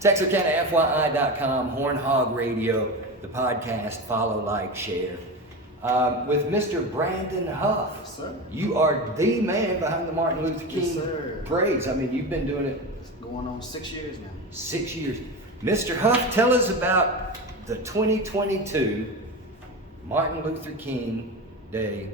TexarkanaFYI.com, Horn Hog Radio, the podcast. Follow, like, share. With Mr. Brandon Huff. Yes, sir. You are the man behind the Martin Luther King parades. I mean, you've been doing it. It's going on 6 years now. 6 years. Mr. Huff, tell us about the 2022 Martin Luther King Day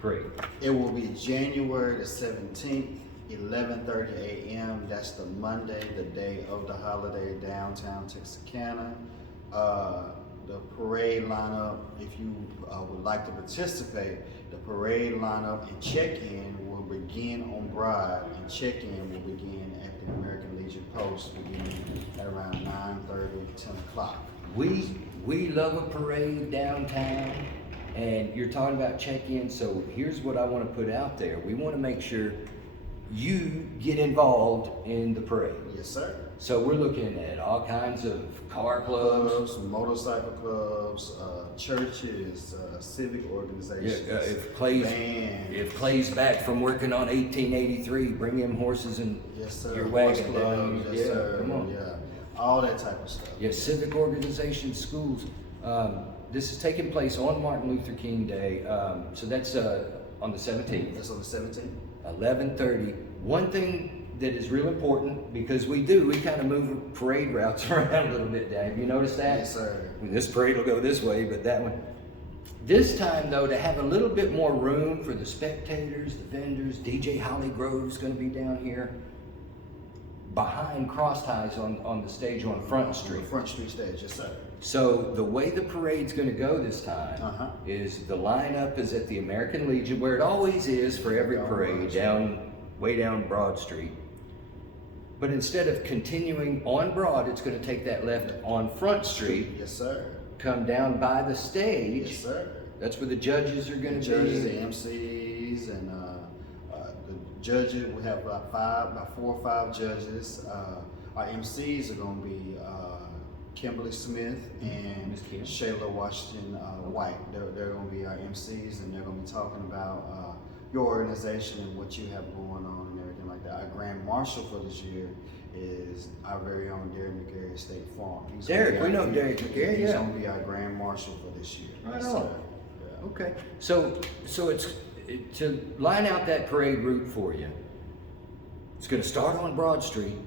parade. It will be January the 17th, 11:30 a.m. That's the Monday, the day of the holiday, downtown Texarkana. The parade lineup, if you would like to participate, the parade lineup and check-in will begin on Broad, and check-in will begin at the American Legion Post beginning at around 9:30, 10 o'clock. We love a parade downtown, and you're talking about check-in, so here's what I want to put out there. We want to make sure you get involved in the parade. Yes, sir. So we're looking at all kinds of car clubs, motorcycle clubs, churches, civic organizations, if bands. Clay's back from working on 1883, bring him horses and Yes, sir. your wagon Horse clubs, down. yes, sir. Come on. Yeah, all that type of stuff. Yeah, civic organizations, schools. This is taking place on Martin Luther King Day, so that's on the 17th. That's on the 17th. 11:30. One thing that is real important, because we kind of move parade routes around a little bit, Dave. Have you noticed that? Yes, sir. I mean, this parade will go this way, but that one. This time, though, to have a little bit more room for the spectators, the vendors, DJ Holly Grove's going to be down here behind cross ties on the stage on Front Street. On the Front Street stage, yes, sir. So the way the parade's going to go this time is the lineup is at the American Legion, where it always is for every parade, way down Broad Street. But instead of continuing on Broad, it's going to take that left on Front Street. Yes, sir. Come down by the stage. Yes, sir. That's where the judges are going to be. Judges, the MCs, and the judges. We have about 4 or 5 judges. Our MCs are going to be Kimberly Smith and Shayla Washington White. They're going to be our MCs, and they're going to be talking about your organization and what you have going on and everything like that. Our Grand Marshal for this year is our very own Derek McGarry State Farm. Derek, we know Derek McGarry, He's going to be our Grand Marshal for this year. Right on. Yeah. Okay. So it's to line out that parade route for you. It's going to start on Broad Street,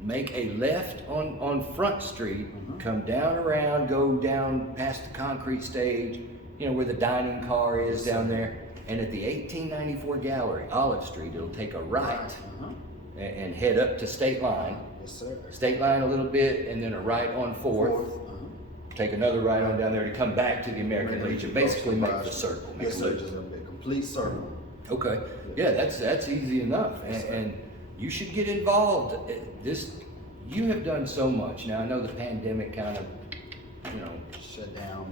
make a left on Front Street, come down around, go down past the concrete stage, where the dining car is down there. And at the 1894 Gallery, Olive Street, it'll take a right and head up to State Line. Yes, sir. State Line a little bit, and then a right on 4th. Take another right on down there to come back to the American Legion. Basically make the circle. Yes, sir. Just a complete circle. Okay. Yeah, that's easy enough. And you should get involved. You have done so much. Now, I know the pandemic kind of, shut down.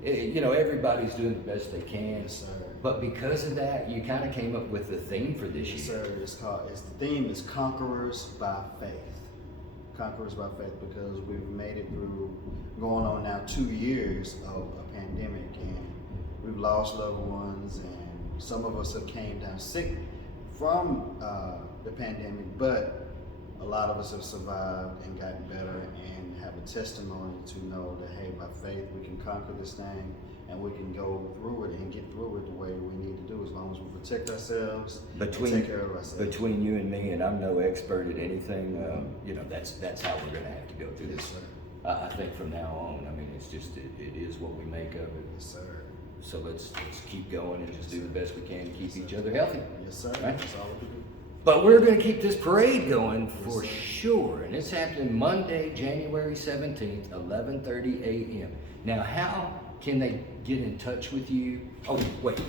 Everybody's doing the best they can. Yes, sir. But because of that, you kind of came up with the theme for this year. Yes, sir. The theme is Conquerors by Faith. Conquerors by Faith, because we've made it through going on now 2 years of a pandemic, and we've lost loved ones, and some of us have came down sick from the pandemic, but a lot of us have survived and gotten better and have a testimony to know that, hey, by faith we can conquer this thing, and we can go through it and get through it the way we need to do, as long as we protect ourselves and take care of ourselves. Between you and me, and I'm no expert at anything, that's how we're going to have to go through this. I think from now on, I mean, it's just, it is what we make of it. Yes, sir. So let's keep going and just do the best we can to keep each other healthy. Yes, sir. Right? That's all we do. But we're going to keep this parade going for sure. And it's happening Monday, January 17th, 11:30 a.m. Now, how can they get in touch with you? Oh, wait.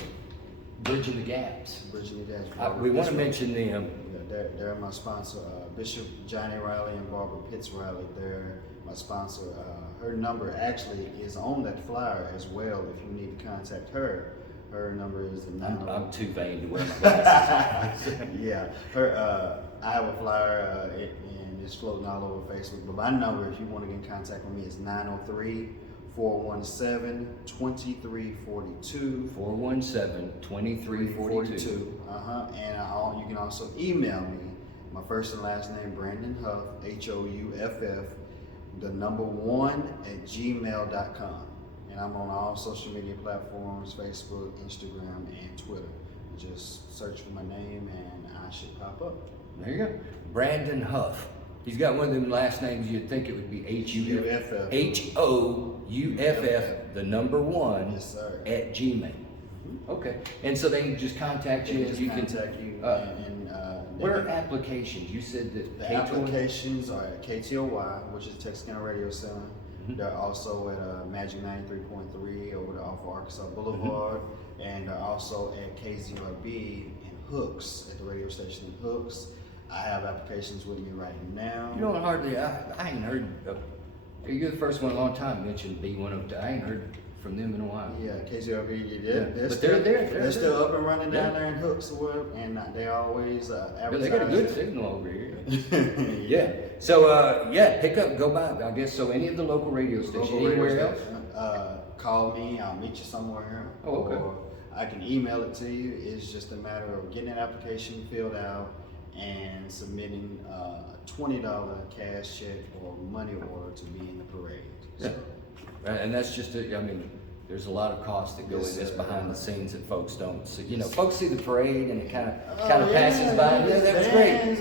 Bridging the Gaps. Bridging the Gaps. We want to mention them. Yeah, they're my sponsor. Bishop Johnny Riley and Barbara Pitts Riley, they're my sponsor. Her number actually is on that flyer as well if you need to contact her. Her number is the 901. I'm too vain to wear my glasses. Yeah, I have a flyer and it's floating all over Facebook. But my number, if you want to get in contact with me, is 903-417-2342. 417-2342. And you can also email me my first and last name, Brandon Huff, Houff, the number 1 at gmail.com. And I'm on all social media platforms, Facebook, Instagram, and Twitter. Just search for my name and I should pop up. There you go. Brandon Huff. He's got one of them last names you'd think it would be H-U-F-F. H-O-U-F-F, the number 1 Yes, sir. at Gmail. Okay. And so they can just contact you. Just you contact you. What are applications? You said that The applications are at KTOY, which is Texarkana Radio Center. Mm-hmm. They're also at Magic 93.3 over there off of Arkansas Boulevard. Mm-hmm. And they're also at KZRB in Hooks, at the radio station in Hooks. I have applications with me right now. You don't hardly, I ain't heard, you're the first one in a long time mentioned B102. I ain't heard from them in a while. Yeah, KZRB, But they're still up and running down there in Hooks, and they always advertise. They got a good signal over here. Yeah. So, pick up, go by, I guess, so any of the local radio stations, anywhere else? Call me, I'll meet you somewhere. Oh, okay. Or I can email it to you. It's just a matter of getting an application filled out and submitting a $20 cash check or money order to be in the parade. So. Yeah. And that's just, there's a lot of costs that go in this behind the scenes that folks don't see. You know, folks see the parade and it kind of passes by. Yeah, that was great.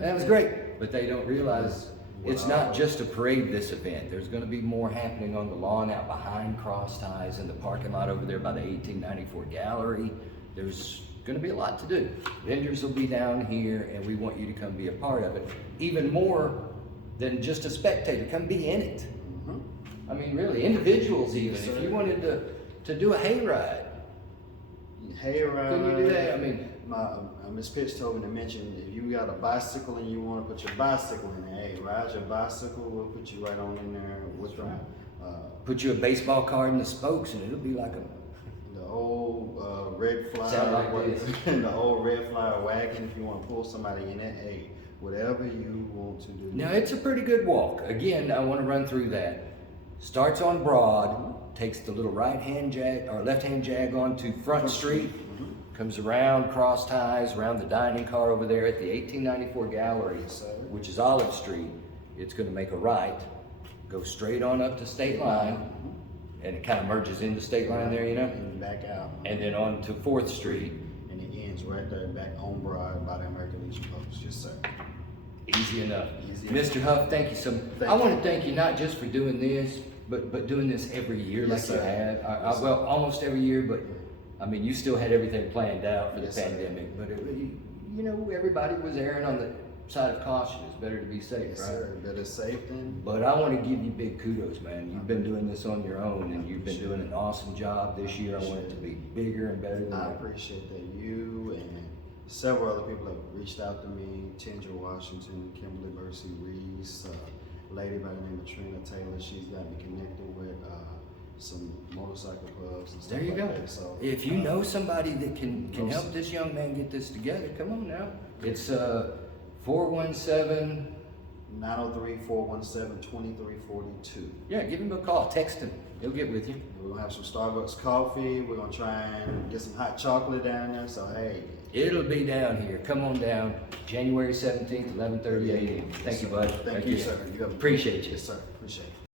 That was great. But they don't realize it's not just a parade, this event. There's going to be more happening on the lawn out behind Cross Ties in the parking lot over there by the 1894 gallery. There's going to be a lot to do. Vendors will be down here and we want you to come be a part of it. Even more than just a spectator, come be in it. I mean, really, individuals even. If you wanted to do a hayride. Hayride. Couldn't you do that? I mean, Miss Pitts told me to mention if you got a bicycle and you want to put your bicycle in there, hey, ride your bicycle. We'll put you right on in there with them. Put you a baseball card in the spokes, and it'll be like the old red flyer. Sound like this. The old red flyer wagon. If you want to pull somebody in it, hey, whatever you want to do. Now it's a pretty good walk. Again, I want to run through that. Starts on Broad, takes the little right-hand jag or left-hand jag onto Front Street, comes around Cross Ties, around the dining car over there at the 1894 gallery, which is Olive Street. It's going to make a right, go straight on up to State Line, and it kind of merges into State Line there, you know? And back out. And then on to 4th Street. And it ends right there back on Broad by the American Legion Post. Yes, sir. Easy enough. Mr. Huff, thank you so much. I want to thank you not just for doing this, but doing this every year like you have. Well, almost every year, but I mean, you still had everything planned out for the pandemic. But everybody was erring on the side of caution. It's better to be safe, Yes, right? sir. Better safe than. But I want to give you big kudos, man. You've been doing this on your own, and you've been doing an awesome job this year. I want it to be bigger and better than I that. appreciate that. You and several other people have reached out to me. Tinger Washington, Kimberly Bercy Reese, a lady by the name of Trina Taylor. She's got me connected with some motorcycle clubs and stuff There you go. that. So, if you know somebody that can help this young man get this together, come on now. It's 417. 903-417-2342. Yeah, give him a call. Text him. He'll get with you. We're gonna have some Starbucks coffee. We're gonna try and get some hot chocolate down there. So hey, It'll be down here. Come on down. January 17th, 11:30 a.m. Thank you, bud. Thank you, sir. You have Appreciate you. Yes, sir. Appreciate it.